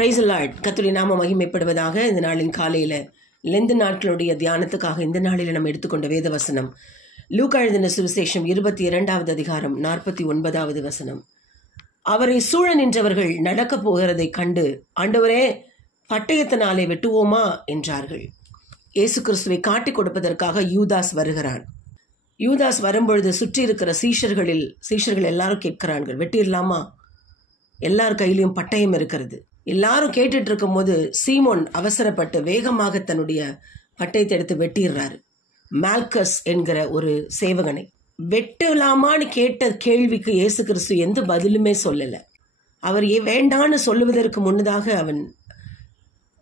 Praise the Lord. கர்த்தருடைய நாமம் மகிமைப்படுவதாக. இந்த நாளின் காலையில் லெந்து நாட்களுடைய தியானத்துக்காக இந்த நாளில் நம்ம எடுத்துக்கொண்ட வேத வசனம் லூக்கா எழுதின சுவிசேஷம் 22வது அதிகாரம் 49வது வசனம். அவரை சூழ நின்றவர்கள் நடக்கப் போகிறதை கண்டு, ஆண்டவரே, பட்டயத்தினாலே வெட்டுவோமா என்றார்கள். இயேசு கிறிஸ்துவை காட்டிக் கொடுப்பதற்காக யூதாஸ் வருகிறான். யூதாஸ் வரும்பொழுது சுற்றி இருக்கிற சீஷர்கள் எல்லாரும் கேட்கிறார்கள், வெட்டிடலாமா? எல்லார் கையிலையும் பட்டயம் இருக்கிறது. எல்லாரும் கேட்டுட்டு இருக்கும் போது சீமோன் அவசரப்பட்டு வேகமாக தன்னுடைய பட்டயத்தை எடுத்து வெட்டிடுறாரு. மால்கஸ் என்கிற ஒரு சேவகனை வெட்டலாமான்னு கேட்ட கேள்விக்கு இயேசு கிறிஸ்து எந்த பதிலுமே சொல்லல. அவர் வேண்டான்னு சொல்லுவதற்கு முன்னதாக அவன்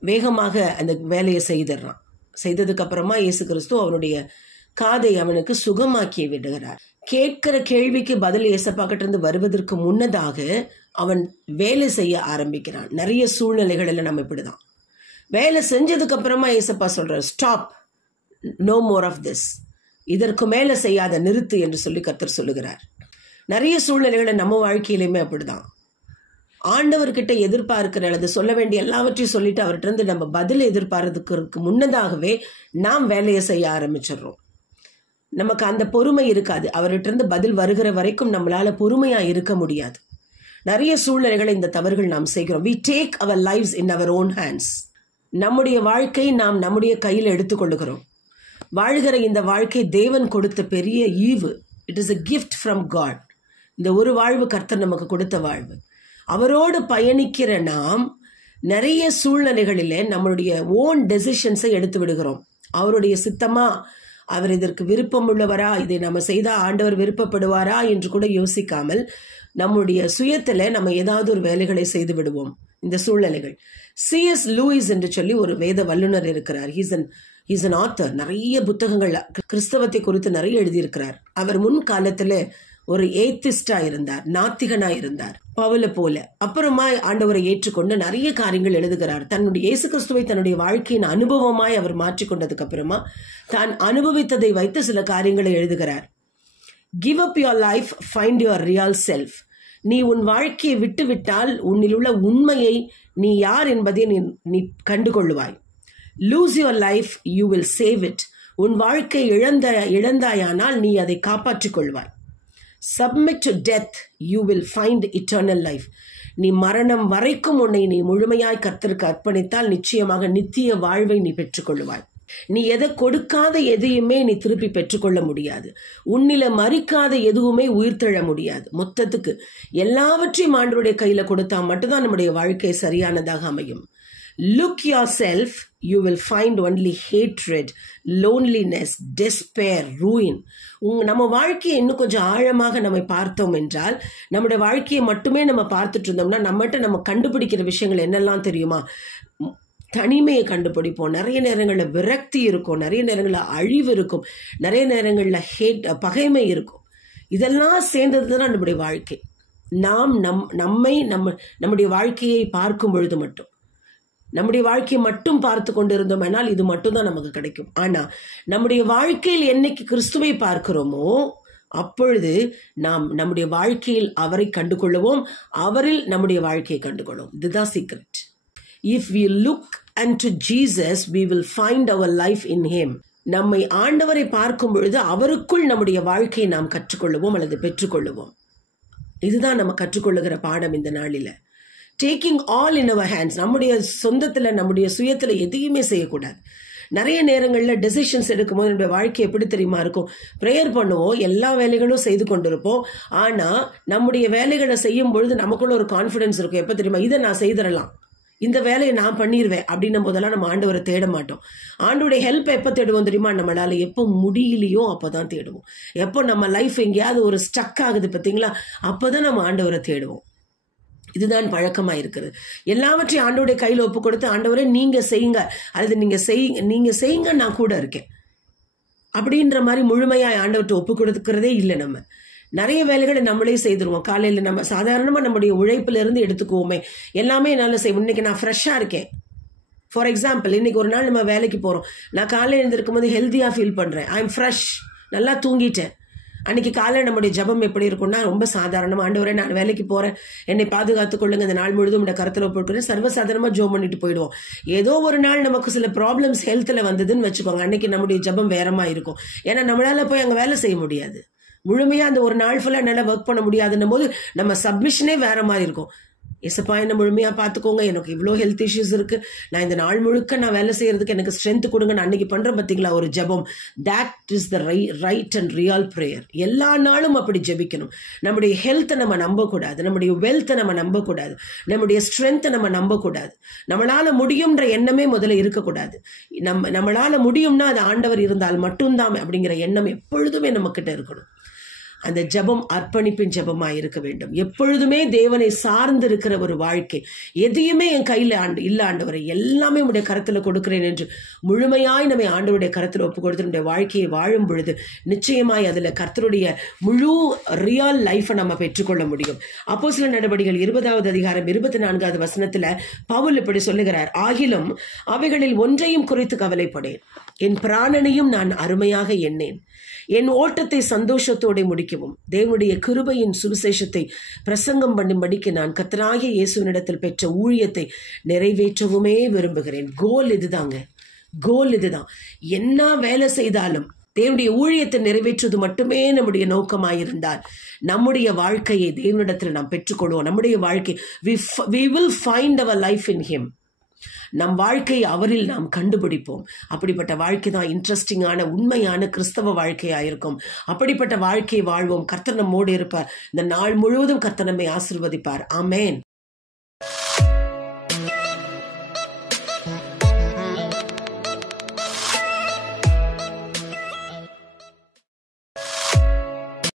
வேகமாக அந்த வேலையை செய்திடறான். செய்ததுக்கு அப்புறமா இயேசு கிறிஸ்து அவனுடைய காதை அவனுக்கு சுகமாக்கி விடுகிறார். கேட்கிற கேள்விக்கு பதில் ஏசப்பாக்கிட்ட இருந்து வருவதற்கு முன்னதாக அவன் வேலை செய்ய ஆரம்பிக்கிறான். நிறைய சூழ்நிலைகளில் நம்ம இப்படிதான் வேலை செஞ்சதுக்கு அப்புறமா ஏசப்பா சொல்றார், stop, no more of this, இதற்கு மேல செய்யாத, நிறுத்து என்று சொல்லி கர்த்தர் சொல்லுகிறார். நிறைய சூழ்நிலைகளை நம்ம வாழ்க்கையிலுமே அப்படிதான். ஆண்டவர்கிட்ட எதிர்பார்க்கிற அல்லது சொல்ல வேண்டிய எல்லாவற்றையும் சொல்லிட்டு அவர்கிட்ட இருந்து நம்ம பதில் எதிர்பார்க்கிறதுக்கு முன்னதாகவே நாம் வேலையை செய்ய ஆரம்பிச்சிடுறோம். நமக்கு அந்த பொறுமை இருக்காது. அவர்கிட்ட இருந்து பதில் வருகிற வரைக்கும் நம்மளால பொறுமையா இருக்க முடியாது. நிறைய சூழ்நிலைகளை இந்த தவறுகள் நாம் செய்கிறோம். we take our lives in our own hands. நம்முடைய வாழ்க்கை நாம் நம்முடைய கையில் எடுத்துக்கொள்ளுகிறோம். வாழ்கிற இந்த வாழ்க்கை தேவன் கொடுத்த பெரிய ஈவு. It is a gift from God. இந்த ஒரு வாழ்வு கர்த்தர் நமக்கு கொடுத்த வாழ்வு. அவரோடு பயணிக்கிற நாம் நிறைய சூழ்நிலைகளிலே நம்மளுடைய ஓன் டெசிஷன்ஸை எடுத்து விடுகிறோம். அவருடைய சித்தமா, அவர் இதற்கு விருப்பம் உள்ளவரா, இதை நம்ம செய்தா ஆண்டவர் விருப்பப்படுவாரா என்று கூட யோசிக்காமல் நம்முடைய சுயத்துல நம்ம ஏதாவது ஒரு வேலைகளை செய்து விடுவோம். இந்த சூழ்நிலைகள். C.S. லூயிஸ் என்று சொல்லி ஒரு வேத வல்லுனர் இருக்கிறார். he's an author. நிறைய புத்தகங்கள் கிறிஸ்தவத்தை குறித்து நிறைய எழுதியிருக்கிறார். அவர் முன் காலத்துல ஒரு ஏத்திஸ்டா இருந்தார், நாத்திகனா இருந்தார், பவுல போல. அப்புறமா ஆண்டவரை ஏற்றுக்கொண்டு நிறைய காரியங்கள் எழுதுகிறார். தன்னுடைய இயேசு கிறிஸ்துவை தன்னுடைய வாழ்க்கையின் அனுபவமாய் அவர் மாற்றிக்கொண்டதுக்கு அப்புறமா தான் அனுபவித்ததை வைத்து சில காரியங்களை எழுதுகிறார். Give up your life, find your real self. நீ உன் வாழ்க்கையை விட்டுவிட்டால் உன்னில் உள்ள உண்மையை, நீ யார் என்பதை நீ கண்டுகொள்ளுவாய். Lose your life, you will save it. உன் வாழ்க்கை இழந்தாயானால் நீ அதை காப்பாற்றிக் கொள்வாய். Submit to death, you will find eternal life. நீ மரணம் வரைக்கும் உன்னை நீ முழுமையாய் கர்த்தருக்கு அர்ப்பணித்தால் நிச்சயமாக நித்திய வாழ்வை நீ பெற்றுக்கொள்ளுவாய். நீ எதை கொடுக்காத எதையுமே நீ திருப்பி பெற்றுக்கொள்ள முடியாது. உன்னில மறிக்காத எதுவுமே உயிர்த்தெழ முடியாது. மொத்தத்துக்கு எல்லாவற்றையும் ஆண்டவருடைய கையில கொடுத்தா மட்டும்தான் நம்முடைய வாழ்க்கை சரியானதாக அமையும். Look yourself, you will find only hatred, loneliness, despair, ruin. நம்ம வாழ்க்கையை இன்னும் கொஞ்சம் ஆழமாக நம்ம பார்த்தோம் என்றால், நம்முடைய வாழ்க்கையை மட்டுமே நம்ம பார்த்துட்டு இருந்தோம்னா நம்மகிட்ட நம்ம கண்டுபிடிக்கிற விஷயங்கள் என்னெல்லாம் தெரியுமா? தனிமையை கண்டுபிடிப்போம். நிறைய நேரங்களில் விரக்தி இருக்கும், நிறைய நேரங்களில் அழிவு இருக்கும், நிறைய நேரங்களில் பகைமை இருக்கும். இதெல்லாம் சேர்ந்தது தான் நம்முடைய வாழ்க்கை. நாம் நம்முடைய வாழ்க்கையை பார்க்கும் பொழுது மட்டும், நம்முடைய வாழ்க்கையை மட்டும் பார்த்து கொண்டு இருந்தோம் என்னால் இது மட்டும் தான் நமக்கு கிடைக்கும். ஆனா நம்முடைய வாழ்க்கையில் என்னைக்கு கிறிஸ்துவை பார்க்கிறோமோ அப்பொழுது நாம் நம்முடைய வாழ்க்கையில் அவரை கண்டுகொள்ளுவோம், அவரில் நம்முடைய வாழ்க்கையை கண்டுகொள்வோம். இதுதான் secret. If we look unto Jesus, we will find our life in him. நம்மை ஆண்டவரை பார்க்கும் பொழுது அவருக்குள் நம்முடைய வாழ்க்கையை நாம் கற்றுக்கொள்ளுவோம் அல்லது பெற்றுக்கொள்ளுவோம். இதுதான் நம்ம கற்றுக்கொள்ளுகிற பாடம் இந்த நாளில. Taking all in our hands. நம்முடைய சொந்தத்துல, நம்முடைய சுயத்துல எதையுமே செய்யக்கூடாது. நிறைய நேரங்களில் டெசிஷன்ஸ் எடுக்கும்போது நம்முடைய வாழ்க்கை எப்படி தெரியுமா இருக்கும்? ப்ரேயர் பண்ணுவோம், எல்லா வேலைகளும் செய்து கொண்டிருப்போம். ஆனா நம்முடைய வேலைகளை செய்யும் பொழுது நமக்குள்ள ஒரு கான்ஃபிடன்ஸ் இருக்கும். எப்ப தெரியுமா? இதை நான் செய்திடலாம், இந்த வேலையை நான் பண்ணிடுவேன் அப்படின்னும் போதெல்லாம் நம்ம ஆண்டவரை தேட மாட்டோம். ஆண்டோடைய ஹெல்ப் எப்போ தேடுவோம் தெரியுமா? நம்மளால எப்போ முடியலையோ அப்போதான் தேடுவோம். எப்போ நம்ம லைஃப் எங்கேயாவது ஒரு ஸ்டக் ஆகுது பார்த்தீங்களா, அப்போதான் நம்ம ஆண்டவரை தேடுவோம். இதுதான் பழக்கமா இருக்கிறது. எல்லாவற்றையும் ஆண்டவருடைய கையில ஒப்பு கொடுத்து, ஆண்டவரே நீங்க செய்யுங்க அல்லது நீங்க செய்யுங்க, நான் கூட இருக்கேன் அப்படின்ற மாதிரி முழுமையா ஆண்டவர்கிட்ட ஒப்பு கொடுக்கிறதே இல்லை. நம்ம நிறைய வேலைகளை நம்மளே செய்திருவோம். காலையில நம்ம சாதாரணமா நம்முடைய உழைப்புல இருந்து எடுத்துக்குவோமே, எல்லாமே என்னால செய்வோம். இன்னைக்கு நான் ஃப்ரெஷ்ஷா இருக்கேன். ஃபார் எக்ஸாம்பிள், இன்னைக்கு ஒரு நாள் நம்ம வேலைக்கு போறோம். நான் காலையில் எழுந்திருக்கும் போது ஹெல்த்தியா ஃபீல் பண்றேன், ஐ எம் ஃப்ரெஷ், நல்லா தூங்கிட்டேன். அன்னைக்கு காலை நம்முடைய ஜெபம் எப்படி இருக்கும்னா ரொம்ப சாதாரணமா, ஆண்டவரே நான் வேலைக்கு போறேன், என்னை பாதுகாத்துக் கொள்ளுங்க, இந்த நாள் முழுதும் இந்த கருத்துல ஒப்புக்கிறேன், சர்வசாதாரணமா ஜெபம் பண்ணிட்டு போயிடுவோம். ஏதோ ஒரு நாள் நமக்கு சில ப்ராப்ளம்ஸ் ஹெல்த்ல வந்ததுன்னு வச்சுக்கோங்க, அன்னைக்கு நம்முடைய ஜெபம் வேறமா இருக்கும். ஏன்னா நம்மளால போய் அங்க வேலை செய்ய முடியாது, முழுமையா அந்த ஒரு நாள் ஃபுல்லா என்னால ஒர்க் பண்ண முடியாதுன்னும் போது நம்ம சப்மிஷனே வேற மாதிரி இருக்கும். ஏசப்பா என்ன முழுமையா பார்த்துக்கோங்க, எனக்கு இவ்வளோ ஹெல்த் இஷ்யூஸ் இருக்கு, நான் இந்த நாள் முழுக்க நான் வேலை செய்யறதுக்கு எனக்கு ஸ்ட்ரென்த் கொடுங்க, நான் அன்னைக்கு பண்றேன் பார்த்தீங்களா ஒரு ஜெபம். That is the right and real prayer. எல்லா நாளும் அப்படி ஜெபிக்கணும். நம்முடைய ஹெல்த்தை நம்ம நம்பக்கூடாது, நம்முடைய வெல்த்தை நம்ம நம்பக்கூடாது, நம்முடைய ஸ்ட்ரென்த்தை நம்ம நம்பக்கூடாது. நம்மளால முடியும்ன்ற எண்ணமே முதல்ல இருக்கக்கூடாது. நம்மளால முடியும்னா அது ஆண்டவர் இருந்தால் மட்டும்தான் அப்படிங்கிற எண்ணம் எப்பொழுதுமே நம்ம கிட்ட இருக்கணும். அந்த ஜெபம் அர்ப்பணிப்பின் ஜெபமா இருக்க வேண்டும். எப்பொழுதுமே தேவனை சார்ந்து இருக்கிற ஒரு வாழ்க்கை. எதையுமே என் கையில இல்ல ஆண்டவரை, எல்லாமே உடைய கரத்துல கொடுக்கிறேன் என்று முழுமையாய் நம்ம ஆண்டவருடைய கரத்துல ஒப்பு கொடுத்து நம்முடைய வாழ்க்கையை வாழும் பொழுது நிச்சயமாய் அதுல கர்த்தருடைய முழு ரியல் லைஃபை நம்ம பெற்றுக்கொள்ள முடியும். அப்போஸ்தலர் நடபடிகள் 20வது அதிகாரம் 24வது வசனத்துல பவுல் இப்படி சொல்லுகிறார், ஆகிலும் அவைகளில் ஒன்றையும் குறித்து கவலைப்படேன், என் பிராணனையும் நான் அருமையாக எண்ணேன், என் ஓட்டத்தை சந்தோஷத்தோடு முடிக்கவும் தேவனுடைய கிருபையின் சுவிசேஷத்தை பிரசங்கம் பண்ணும்படிக்கு நான் கர்த்தராகிய இயேசுவினிடத்தில் பெற்ற ஊழியத்தை நிறைவேற்றவுமே விரும்புகிறேன். கோல் இதுதாங்க, கோல் இதுதான். என்ன வேலை செய்தாலும் தேவனுடைய ஊழியத்தை நிறைவேற்றுவது மட்டுமே நம்முடைய நோக்கமாயிருந்தால் நம்முடைய வாழ்க்கையை தேவனிடத்தில் நாம் பெற்றுக்கொள்வோம். நம்முடைய வாழ்க்கை we will find our life in him. நம் வாழ்க்கையை அவரில் நாம் கண்டுபிடிப்போம். அப்படிப்பட்ட வாழ்க்கை தான் இன்ட்ரெஸ்டிங்கான உண்மையான கிறிஸ்தவ வாழ்க்கையாயிருக்கும். அப்படிப்பட்ட வாழ்க்கையை வாழ்வோம். கர்த்தர் நம்மோடு இருப்பார். இந்த நாள் முழுவதும் கர்த்தர் நம்மை ஆசீர்வதிப்பார். ஆமென்.